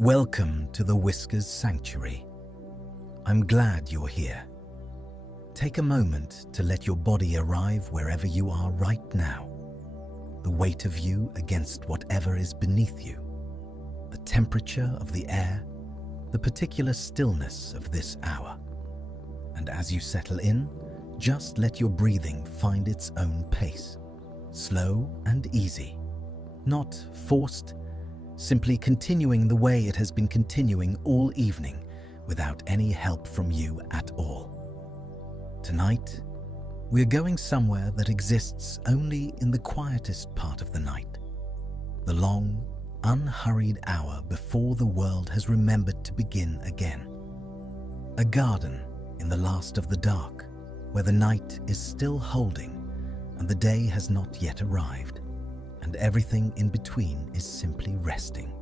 Welcome to the Whiskers Sanctuary. I'm glad you're here. Take a moment to let your body arrive wherever you are right now. The weight of you against whatever is beneath you, the temperature of the air, the particular stillness of this hour. And as you settle in, just let your breathing find its own pace, slow and easy, not forced, simply continuing the way it has been continuing all evening without any help from you at all. Tonight, we're going somewhere that exists only in the quietest part of the night, the long, unhurried hour before the world has remembered to begin again. A garden in the last of the dark, where the night is still holding and the day has not yet arrived, and everything in between is simply resting,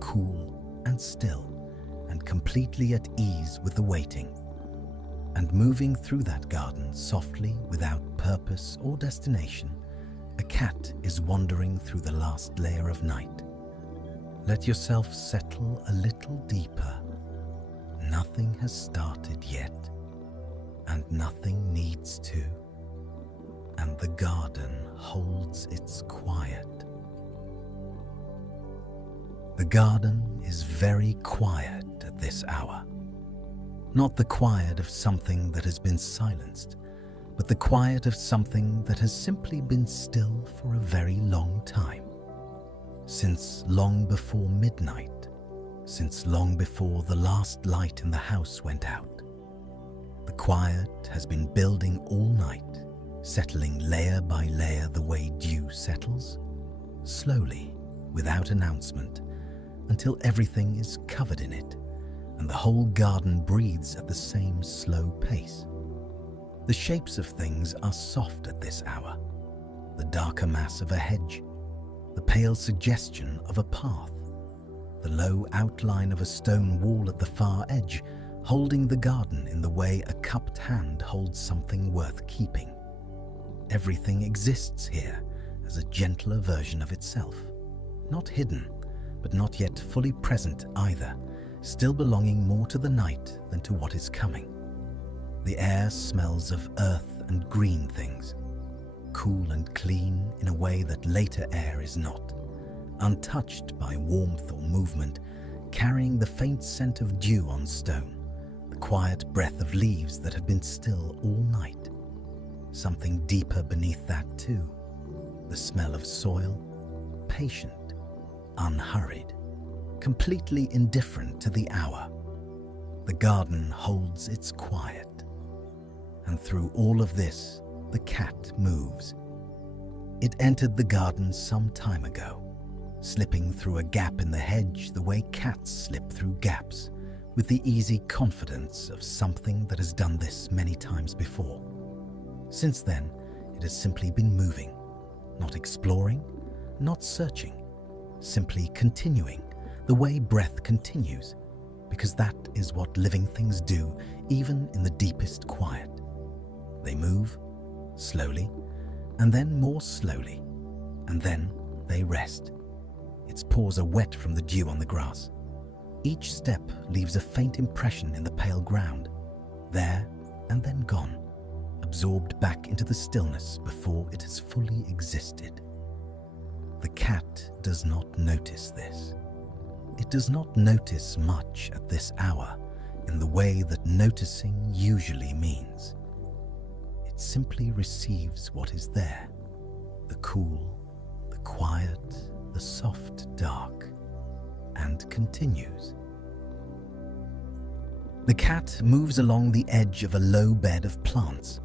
cool and still, and completely at ease with the waiting. And moving through that garden softly, without purpose or destination, a cat is wandering through the last layer of night. Let yourself settle a little deeper. Nothing has started yet, and nothing needs to. And the garden holds its quiet. The garden is very quiet at this hour. Not the quiet of something that has been silenced, but the quiet of something that has simply been still for a very long time. Since long before midnight, since long before the last light in the house went out. The quiet has been building all night, settling layer by layer the way dew settles, slowly, without announcement, until everything is covered in it, and the whole garden breathes at the same slow pace. The shapes of things are soft at this hour, the darker mass of a hedge, the pale suggestion of a path, the low outline of a stone wall at the far edge, holding the garden in the way a cupped hand holds something worth keeping. Everything exists here as a gentler version of itself, not hidden, but not yet fully present either, still belonging more to the night than to what is coming. The air smells of earth and green things, cool and clean in a way that later air is not, untouched by warmth or movement, carrying the faint scent of dew on stone, the quiet breath of leaves that have been still all night. Something deeper beneath that too, the smell of soil, patient, unhurried, completely indifferent to the hour. The garden holds its quiet. And through all of this, the cat moves. It entered the garden some time ago, slipping through a gap in the hedge the way cats slip through gaps, with the easy confidence of something that has done this many times before. Since then, it has simply been moving, not exploring, not searching, simply continuing the way breath continues, because that is what living things do even in the deepest quiet. They move, slowly, and then more slowly, and then they rest. Its paws are wet from the dew on the grass. Each step leaves a faint impression in the pale ground, there and then gone, absorbed back into the stillness before it has fully existed. The cat does not notice this. It does not notice much at this hour in the way that noticing usually means. It simply receives what is there, the cool, the quiet, the soft dark, and continues. The cat moves along the edge of a low bed of plants.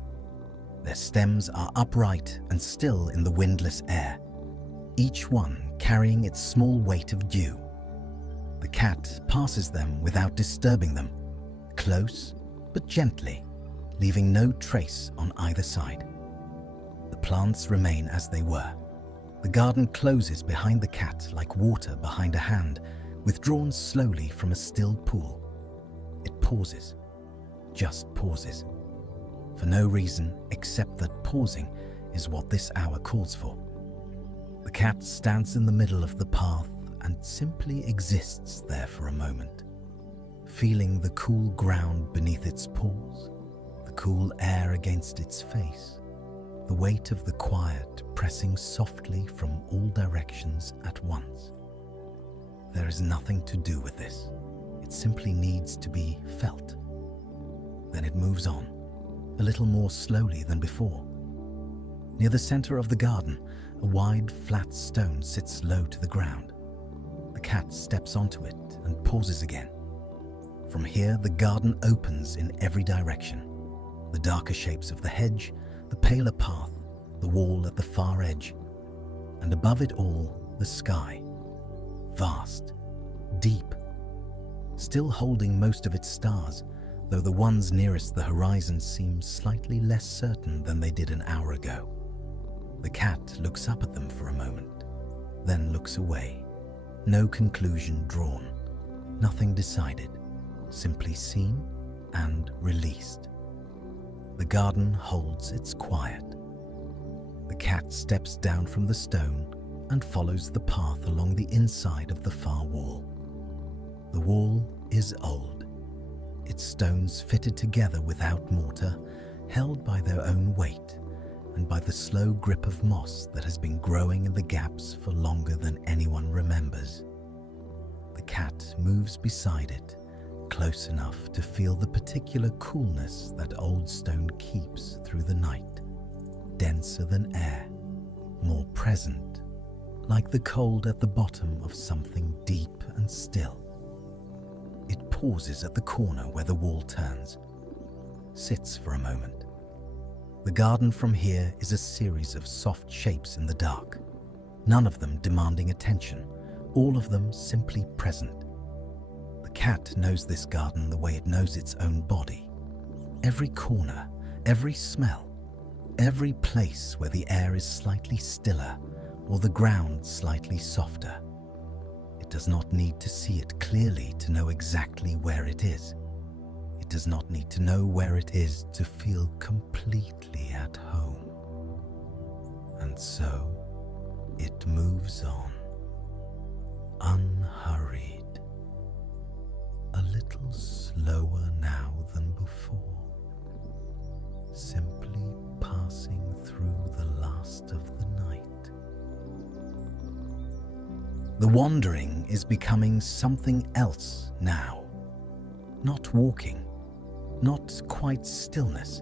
Their stems are upright and still in the windless air, each one carrying its small weight of dew. The cat passes them without disturbing them, close but gently, leaving no trace on either side. The plants remain as they were. The garden closes behind the cat like water behind a hand, withdrawn slowly from a still pool. It pauses, just pauses, for no reason except that pausing is what this hour calls for. The cat stands in the middle of the path and cat simply exists there for a moment, feeling the cool ground beneath its paws, the cool air against its face, the weight of the quiet pressing softly from all directions at once. There is nothing to do with this. It simply needs to be felt. Then it moves on, a little more slowly than before. Near the center of the garden, a wide, flat stone sits low to the ground. The cat steps onto it and pauses again. From here, the garden opens in every direction. The darker shapes of the hedge, the paler path, the wall at the far edge, and above it all, the sky. Vast, deep, still holding most of its stars, though the ones nearest the horizon seem slightly less certain than they did an hour ago. The cat looks up at them for a moment, then looks away. No conclusion drawn, nothing decided, simply seen and released. The garden holds its quiet. The cat steps down from the stone and follows the path along the inside of the far wall. The wall is old, its stones fitted together without mortar, held by their own weight and by the slow grip of moss that has been growing in the gaps for longer than anyone remembers. The cat moves beside it, close enough to feel the particular coolness that old stone keeps through the night, denser than air, more present, like the cold at the bottom of something deep and still. It pauses at the corner where the wall turns, sits for a moment. The garden from here is a series of soft shapes in the dark, none of them demanding attention, all of them simply present. The cat knows this garden the way it knows its own body. Every corner, every smell, every place where the air is slightly stiller or the ground slightly softer. It does not need to see it clearly to know exactly where it is. It does not need to know where it is to feel completely at home. And so it moves on, unhurried, a little slower now than before, simply passing through the last of the night. The wandering is becoming something else now. Not walking, not quite stillness,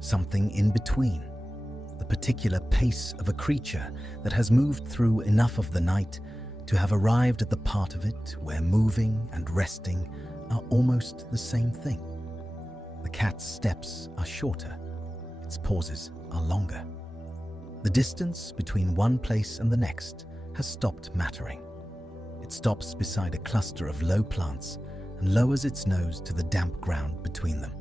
something in between, the particular pace of a creature that has moved through enough of the night to have arrived at the part of it where moving and resting are almost the same thing. The cat's steps are shorter, its pauses are longer. The distance between one place and the next has stopped mattering. It stops beside a cluster of low plants and lowers its nose to the damp ground between them.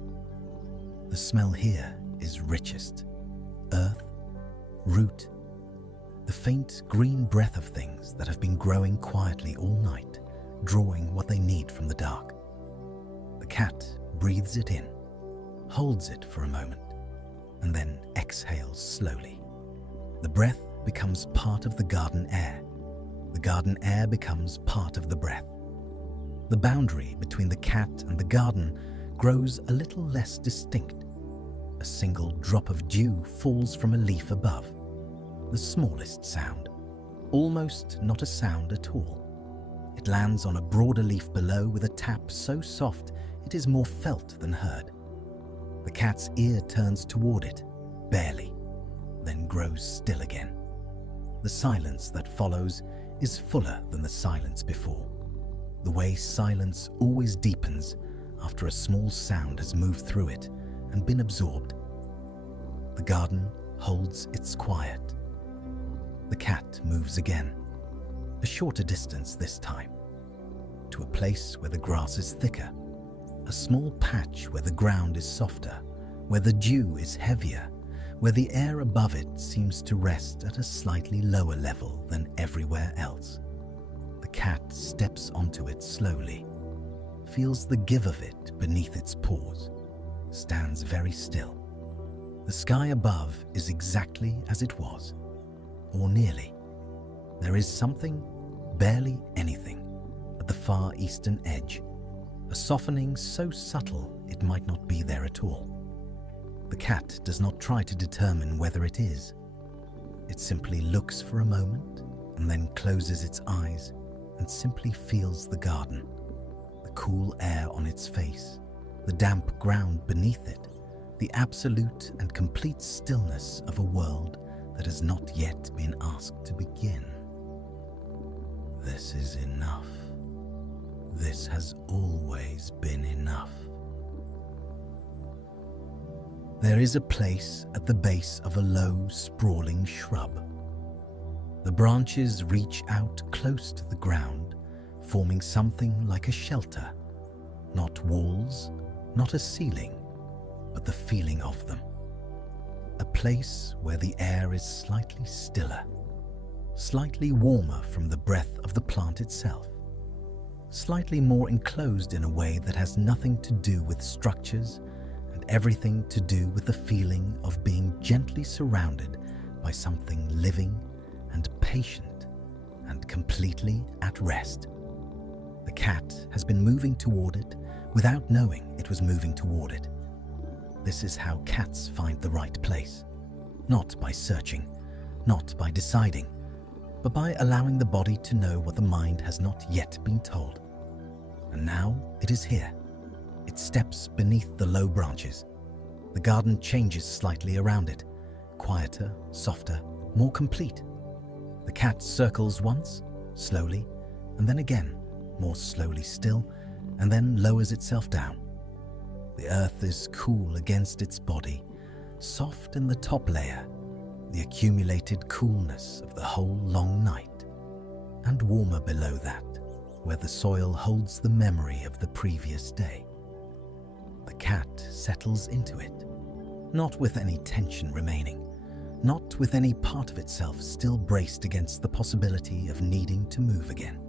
The smell here is richest. Earth, root, the faint green breath of things that have been growing quietly all night, drawing what they need from the dark. The cat breathes it in, holds it for a moment, and then exhales slowly. The breath becomes part of the garden air. The garden air becomes part of the breath. The boundary between the cat and the garden grows a little less distinct. A single drop of dew falls from a leaf above. The smallest sound, almost not a sound at all. It lands on a broader leaf below with a tap so soft it is more felt than heard. The cat's ear turns toward it, barely, then grows still again. The silence that follows is fuller than the silence before, the way silence always deepens after a small sound has moved through it and been absorbed. The garden holds its quiet. The cat moves again, a shorter distance this time, to a place where the grass is thicker, a small patch where the ground is softer, where the dew is heavier, where the air above it seems to rest at a slightly lower level than everywhere else. The cat steps onto it slowly, feels the give of it beneath its paws, stands very still. The sky above is exactly as it was, or nearly. There is something barely anything, at the far eastern edge, a softening so subtle it might not be there at all. The cat does not try to determine whether it is. It simply looks for a moment and then closes its eyes and simply feels the garden, the cool air on its face, the damp ground beneath it, the absolute and complete stillness of a world that has not yet been asked to begin. This is enough. This has always been enough. There is a place at the base of a low, sprawling shrub. The branches reach out close to the ground, forming something like a shelter. Not walls, not a ceiling, but the feeling of them. A place where the air is slightly stiller, slightly warmer from the breath of the plant itself, slightly more enclosed in a way that has nothing to do with structures and everything to do with the feeling of being gently surrounded by something living and patient and completely at rest. The cat has been moving toward it without knowing it was moving toward it. This is how cats find the right place. Not by searching, not by deciding, but by allowing the body to know what the mind has not yet been told. And now it is here. It steps beneath the low branches. The garden changes slightly around it, quieter, softer, more complete. The cat circles once, slowly, and then again, more slowly still, and then lowers itself down. The earth is cool against its body, soft in the top layer, the accumulated coolness of the whole long night, and warmer below that, where the soil holds the memory of the previous day. The cat settles into it, not with any tension remaining, not with any part of itself still braced against the possibility of needing to move again.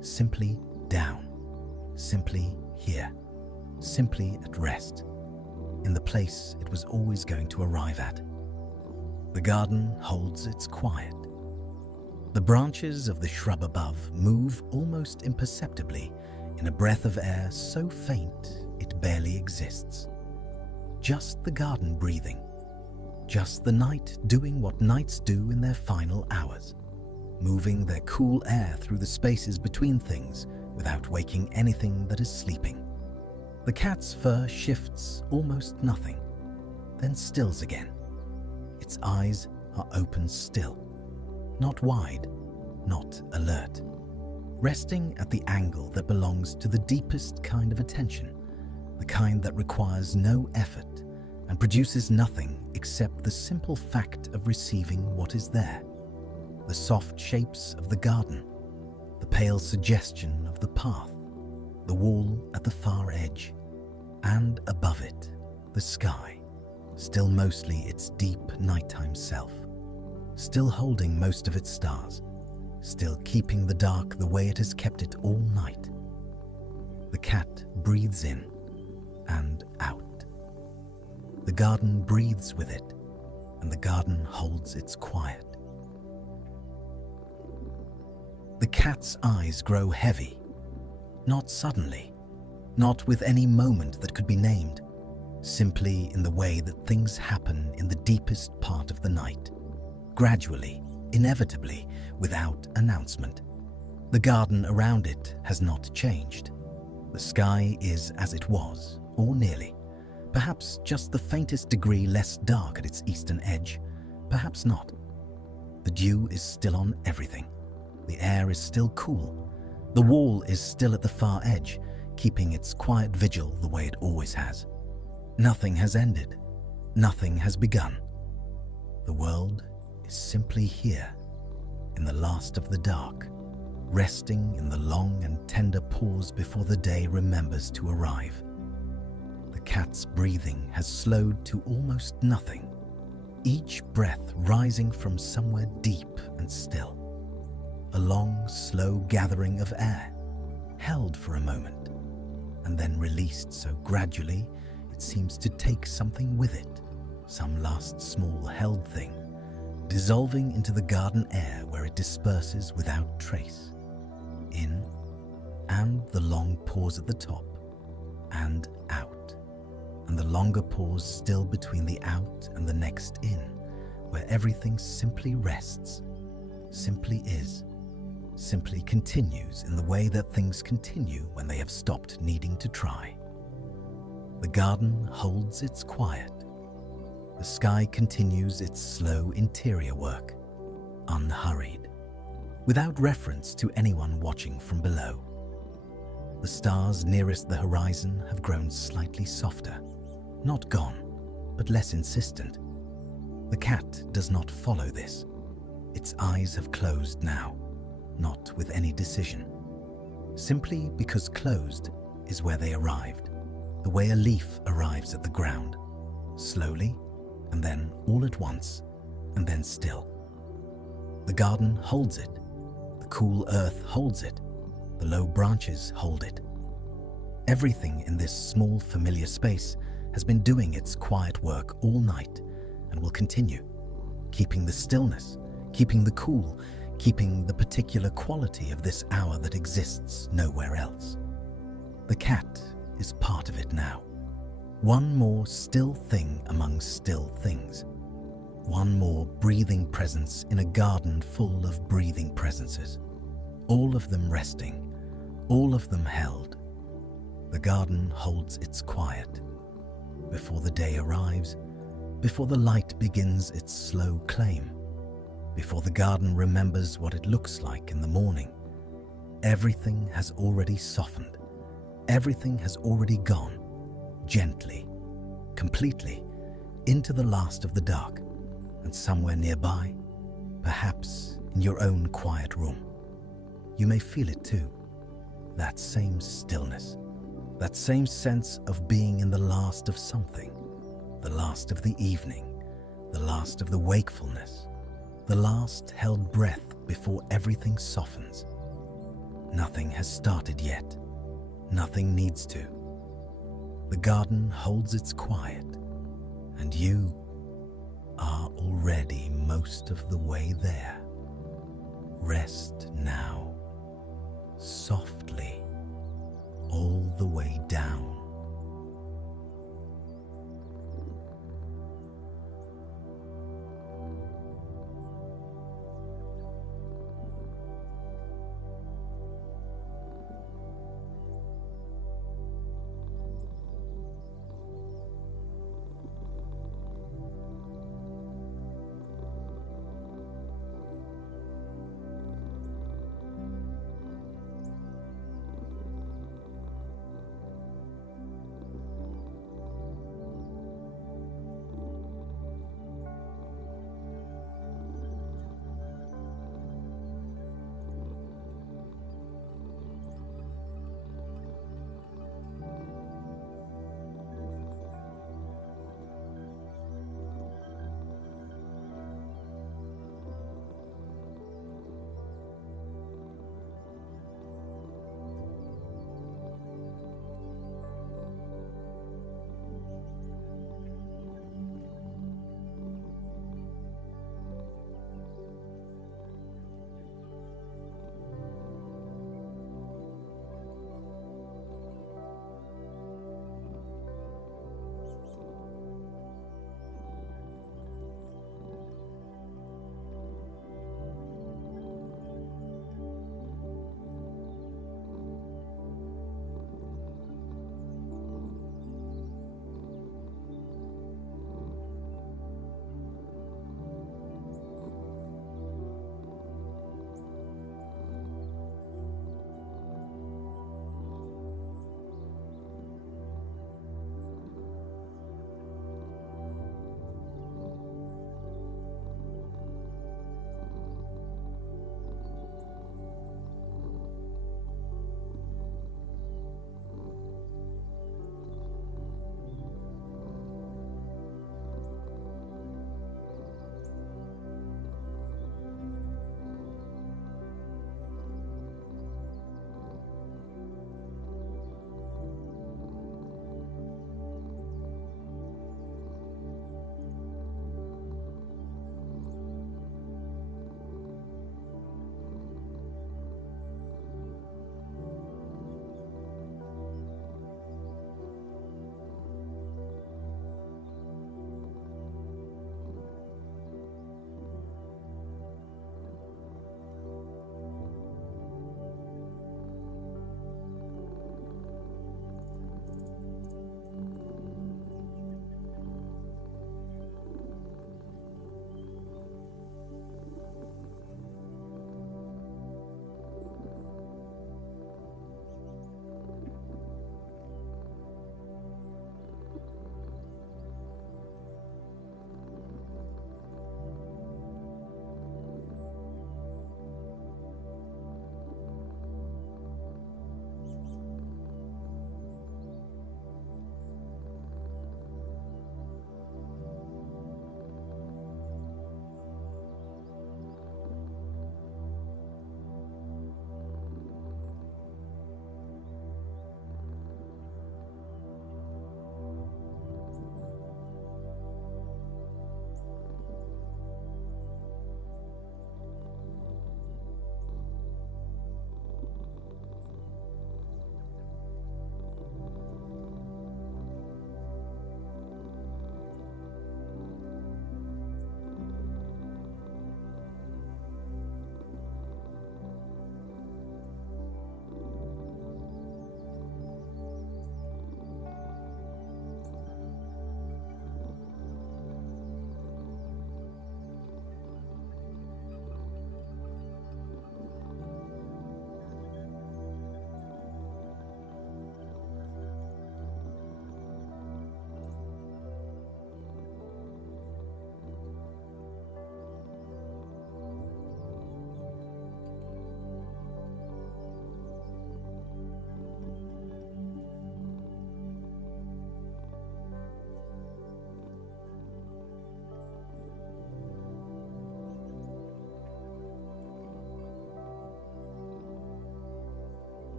Simply down, simply here, simply at rest, in the place it was always going to arrive at. The garden holds its quiet. The branches of the shrub above move almost imperceptibly in a breath of air so faint it barely exists. Just the garden breathing, just the night doing what nights do in their final hours, moving their cool air through the spaces between things without waking anything that is sleeping. The cat's fur shifts almost nothing, then stills again. Its eyes are open still, not wide, not alert, resting at the angle that belongs to the deepest kind of attention, the kind that requires no effort and produces nothing except the simple fact of receiving what is there. The soft shapes of the garden, the pale suggestion of the path, the wall at the far edge, and above it, the sky, still mostly its deep nighttime self, still holding most of its stars, still keeping the dark the way it has kept it all night. The cat breathes in and out. The garden breathes with it, and the garden holds its quiet. The cat's eyes grow heavy, not suddenly, not with any moment that could be named, simply in the way that things happen in the deepest part of the night, gradually, inevitably, without announcement. The garden around it has not changed. The sky is as it was, or nearly. Perhaps just the faintest degree less dark at its eastern edge, perhaps not. The dew is still on everything. The air is still cool. The wall is still at the far edge, keeping its quiet vigil the way it always has. Nothing has ended. Nothing has begun. The world is simply here, in the last of the dark, resting in the long and tender pause before the day remembers to arrive. The cat's breathing has slowed to almost nothing, each breath rising from somewhere deep and still. A long, slow gathering of air, held for a moment, and then released so gradually it seems to take something with it, some last small held thing, dissolving into the garden air where it disperses without trace. in, and the long pause at the top, and out, and the longer pause still between the out and the next in, where everything simply rests, simply is, simply continues in the way that things continue when they have stopped needing to try. The garden holds its quiet. The sky continues its slow interior work, unhurried, without reference to anyone watching from below. The stars nearest the horizon have grown slightly softer, not gone, but less insistent. The cat does not follow this. Its eyes have closed now, not with any decision, simply because closed is where they arrived, the way a leaf arrives at the ground, slowly, and then all at once, and then still. The garden holds it, the cool earth holds it, the low branches hold it. Everything in this small familiar space has been doing its quiet work all night and will continue, keeping the stillness, keeping the cool, keeping the particular quality of this hour that exists nowhere else. The cat is part of it now. One more still thing among still things. One more breathing presence in a garden full of breathing presences. All of them resting, all of them held. The garden holds its quiet. Before the day arrives, before the light begins its slow claim, before the garden remembers what it looks like in the morning, everything has already softened. Everything has already gone, gently, completely, into the last of the dark, and somewhere nearby, perhaps in your own quiet room, you may feel it too, that same stillness, that same sense of being in the last of something, the last of the evening, the last of the wakefulness, the last held breath before everything softens. Nothing has started yet. Nothing needs to. The garden holds its quiet, and you are already most of the way there. Rest now, soft